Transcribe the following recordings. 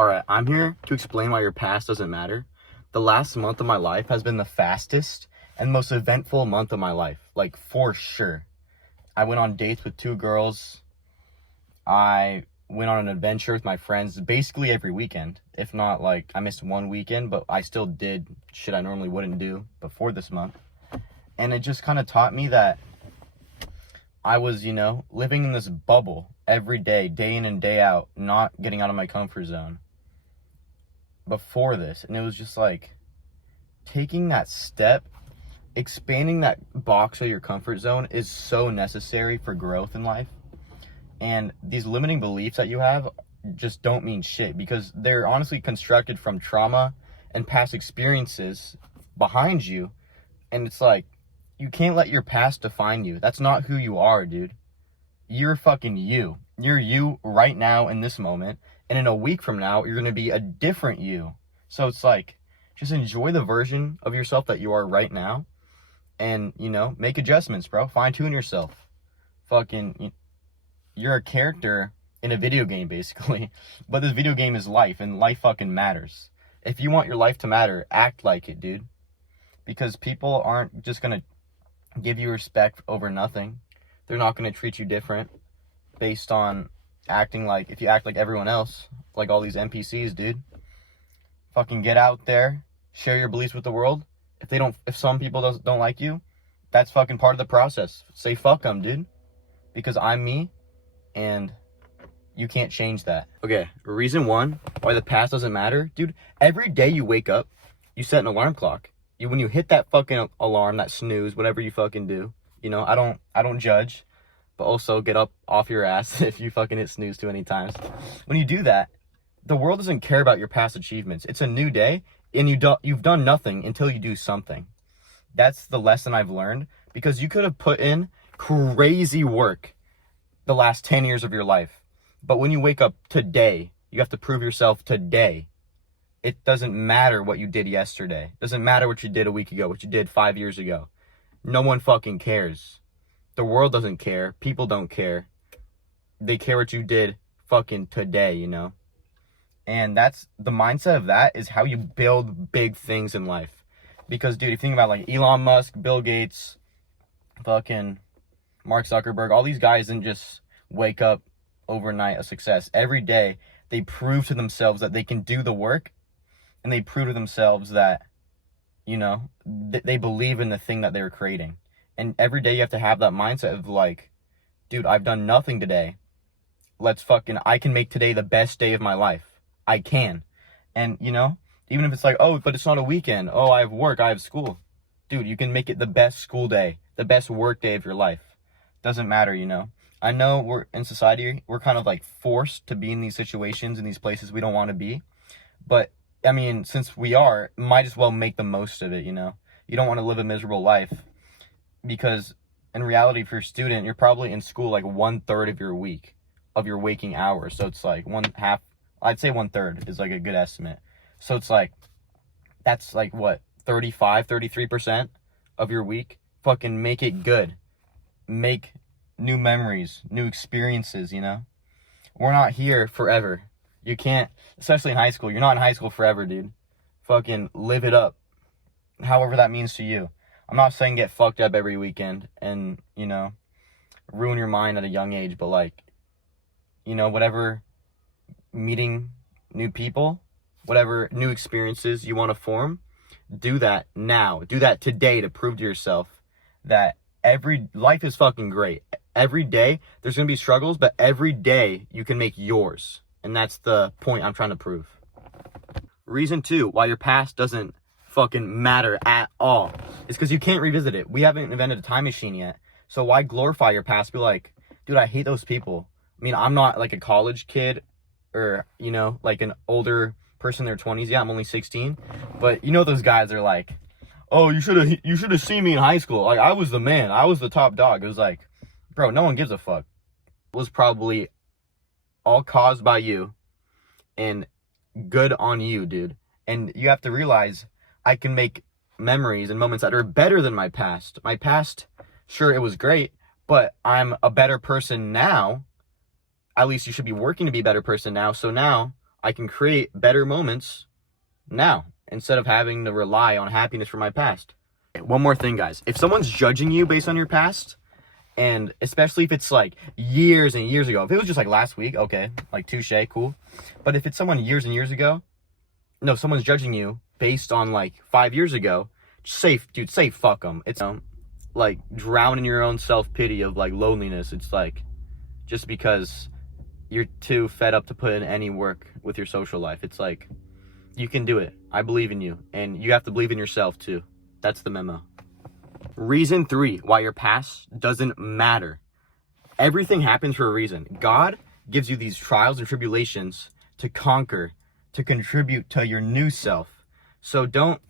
Alright, I'm here to explain why your past doesn't matter. The last month of my life has been the fastest and most eventful month of my life. Like, for sure. I went on dates with 2 girls. I went on an adventure with my friends basically every weekend. If not, like, I missed one weekend, but I still did shit I normally wouldn't do before this month. And it just kind of taught me that I was, living in this bubble every day, day in and day out, not getting out of my comfort zone before this. And it was just like taking that step, expanding that box of your comfort zone is so necessary for growth in life. And these limiting beliefs that you have just don't mean shit because they're honestly constructed from trauma and past experiences behind you. And it's like, you can't let your past define you. That's not who you are, dude. You're fucking you. You're you right now in this moment. And in a week from now, you're going to be a different you. So it's like, just enjoy the version of yourself that you are right now. And, make adjustments, bro. Fine tune yourself. You're a character in a video game, basically. But this video game is life, and life fucking matters. If you want your life to matter, act like it, dude. Because people aren't just going to give you respect over nothing. They're not going to treat you different based on if you act like everyone else, like all these NPCs, dude. Fucking get out there, share your beliefs with the world. If some people don't like you, that's fucking part of the process. Say fuck them, dude. Because I'm me, and you can't change that. Okay, reason 1 why the past doesn't matter, dude. Every day you wake up, you set an alarm clock. When you hit that fucking alarm, that snooze, whatever you fucking do, I don't judge, but also get up off your ass if you fucking hit snooze too many times. When you do that, the world doesn't care about your past achievements. It's a new day, and you've done nothing until you do something. That's the lesson I've learned, because you could have put in crazy work the last 10 years of your life, but when you wake up today, you have to prove yourself today. It doesn't matter what you did yesterday. It doesn't matter what you did a week ago, what you did 5 years ago. No one fucking cares. The world doesn't care. People don't care. They care what you did fucking today, And that's the mindset of that is how you build big things in life. Because, dude, if you think about like Elon Musk, Bill Gates, fucking Mark Zuckerberg, all these guys didn't just wake up overnight a success. Every day they prove to themselves that they can do the work. And they prove to themselves that, they believe in the thing that they're creating. And every day you have to have that mindset of like, dude, I've done nothing today. I can make today the best day of my life. I can. And, even if it's like, oh, but it's not a weekend. Oh, I have work, I have school. Dude, you can make it the best school day, the best work day of your life. Doesn't matter, I know we're in society, we're kind of like forced to be in these situations, in these places we don't want to be. But I mean, since we might as well make the most of it, You don't want to live a miserable life because in reality, if you're a student, you're probably in school like 1/3 of your week, of your waking hours. So it's like I'd say 1/3 is like a good estimate. So it's like, that's like what, 33% of your week? Fucking make it good. Make new memories, new experiences, We're not here forever. You can't, especially in high school. You're not in high school forever, dude. Fucking live it up. However that means to you. I'm not saying get fucked up every weekend and, ruin your mind at a young age. But like, whatever, meeting new people, whatever new experiences you want to form, do that now. Do that today to prove to yourself that life is fucking great. Every day there's going to be struggles, but every day you can make yours. And that's the point I'm trying to prove. Reason 2 why your past doesn't fucking matter at all is because you can't revisit it. We haven't invented a time machine yet. So why glorify your past? Be like, dude, I hate those people. I mean, I'm not like a college kid or, like an older person in their 20s. Yeah, I'm only 16. But those guys are like, oh, you should have seen me in high school. Like, I was the man. I was the top dog. It was like, bro, no one gives a fuck. It was probably all caused by you, and good on you, dude. And you have to realize I can make memories and moments that are better than my past. My past, sure, it was great, but I'm a better person now. At least you should be working to be a better person now. So now I can create better moments now instead of having to rely on happiness from my past. One more thing, guys. If someone's judging you based on your past, and especially if it's like years and years ago, if it was just like last week, okay, like touche, cool. But if it's someone years and years ago, no, someone's judging you based on like 5 years ago, say fuck them. It's like drown in your own self-pity of like loneliness. It's like just because you're too fed up to put in any work with your social life. It's like you can do it. I believe in you, and you have to believe in yourself too. That's the memo. Reason 3 why your past doesn't matter. Everything happens for a reason. God gives you these trials and tribulations to conquer, to contribute to your new self. So don't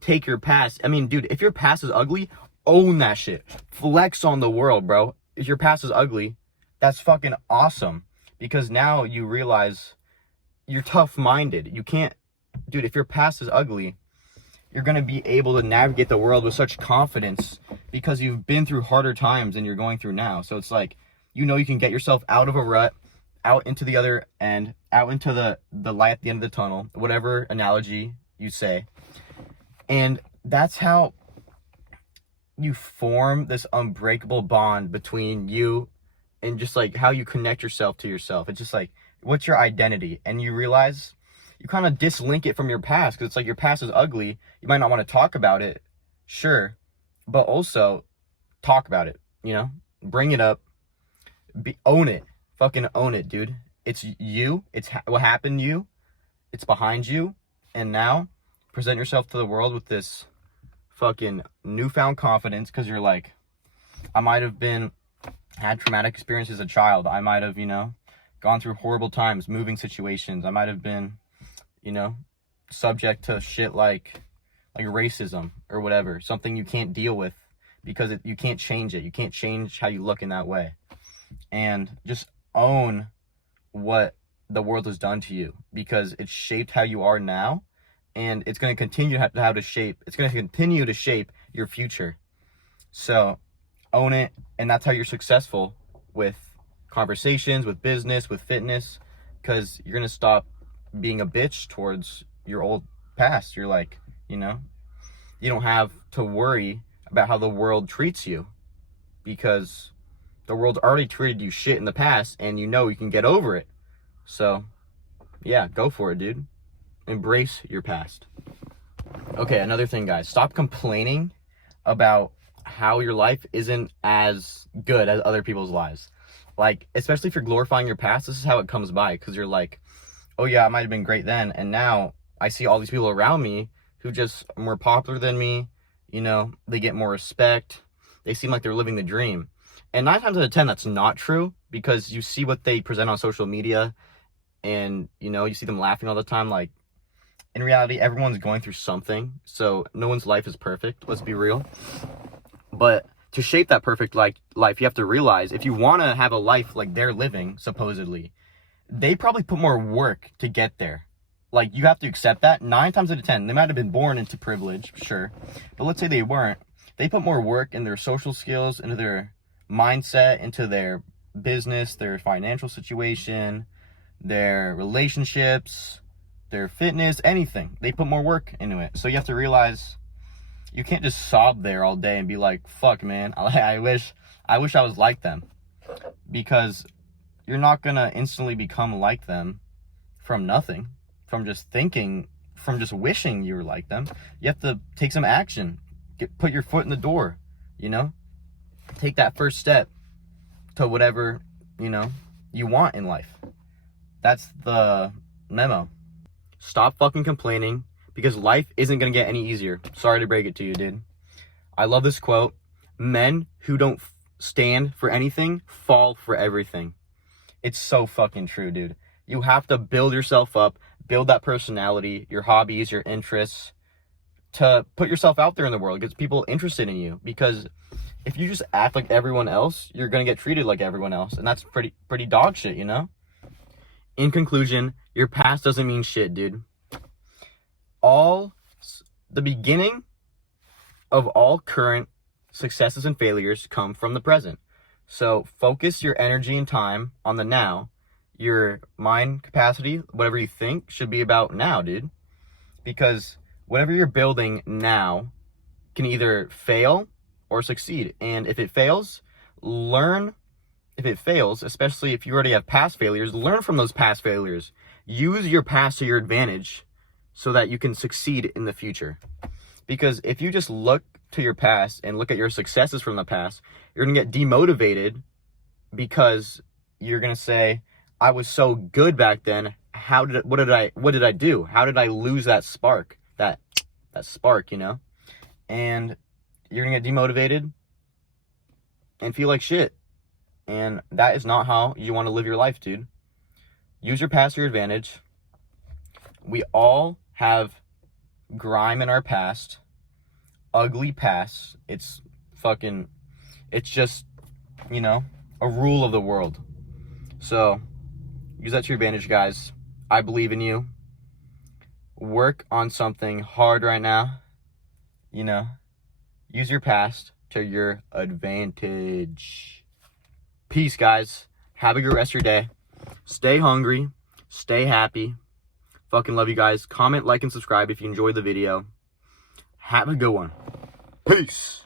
take your past. I mean, dude, if your past is ugly, own that shit. Flex on the world, bro. If your past is ugly, that's fucking awesome. Because now you realize you're tough-minded. You can't, dude, if your past is ugly, you're going to be able to navigate the world with such confidence because you've been through harder times than you're going through now. So it's like, you know, you can get yourself out of a rut, out into the other end, out into the light at the end of the tunnel, whatever analogy you say. And that's how you form this unbreakable bond between you and just like how you connect yourself to yourself. It's just like, what's your identity? And you realize you kind of dislink it from your past because it's like your past is ugly. You might not want to talk about it, sure, but also talk about it, you know? Bring it up, own it, fucking own it, dude. It's you, it's what happened to you, it's behind you, and now present yourself to the world with this fucking newfound confidence because you're like, I might have had traumatic experiences as a child. I might have, you know, gone through horrible times, moving situations. I might have been, you know, subject to shit like racism or whatever, something you can't deal with because you can't change it. You can't change how you look in that way. And just own what the world has done to you because it's shaped how you are now, and it's going to continue it's going to continue to shape your future. So own it, and that's how you're successful with conversations, with business, with fitness, because you're going to stop being a bitch towards your old past. You're like, you know, you don't have to worry about how the world treats you because the world already treated you shit in the past and you know you can get over it. So yeah, go for it, dude. Embrace your past. Okay, another thing, guys, stop complaining about how your life isn't as good as other people's lives. Like, especially if you're glorifying your past, this is how it comes by, because you're like, oh yeah, I might have been great then, and now I see all these people around me who just are more popular than me, you know, they get more respect, they seem like they're living the dream. And 9 times out of 10, that's not true, because you see what they present on social media, and, you know, you see them laughing all the time. Like, in reality, everyone's going through something, so no one's life is perfect, let's be real. But to shape that perfect life, you have to realize if you want to have a life like they're living, supposedly, they probably put more work to get there. Like, you have to accept that. 9 times out of 10, they might have been born into privilege, sure. But let's say they weren't. They put more work in their social skills, into their mindset, into their business, their financial situation, their relationships, their fitness, anything. They put more work into it. So you have to realize you can't just sob there all day and be like, fuck, man, I wish I was like them. Because you're not going to instantly become like them from nothing, from just thinking, from just wishing you were like them. You have to take some action, put your foot in the door, you know? Take that first step to whatever, you know, you want in life. That's the memo. Stop fucking complaining, because life isn't going to get any easier. Sorry to break it to you, dude. I love this quote. Men who don't stand for anything fall for everything. It's so fucking true, dude. You have to build yourself up, build that personality, your hobbies, your interests, to put yourself out there in the world, get people interested in you. Because if you just act like everyone else, you're going to get treated like everyone else. And that's pretty dog shit, you know? In conclusion, your past doesn't mean shit, dude. The beginning of all current successes and failures come from the present. So focus your energy and time on the now. your mind capacity, whatever you think, should be about now, dude. Because whatever you're building now can either fail or succeed. And if it fails, learn. If it fails, especially if you already have past failures, learn from those past failures. Use your past to your advantage so that you can succeed in the future. Because if you just look to your past and look at your successes from the past, you're going to get demotivated because you're going to say, I was so good back then. What did I do? How did I lose that spark? That spark, you know? And you're going to get demotivated and feel like shit. And that is not how you want to live your life, dude. Use your past to your advantage. We all have grime in our past. Ugly past. It's just, you know, a rule of the world. So, use that to your advantage, guys. I believe in you. Work on something hard right now. You know, use your past to your advantage. Peace, guys. Have a good rest of your day. Stay hungry. Stay happy. Fucking love you guys. Comment, like, and subscribe if you enjoyed the video. Have a good one. Peace.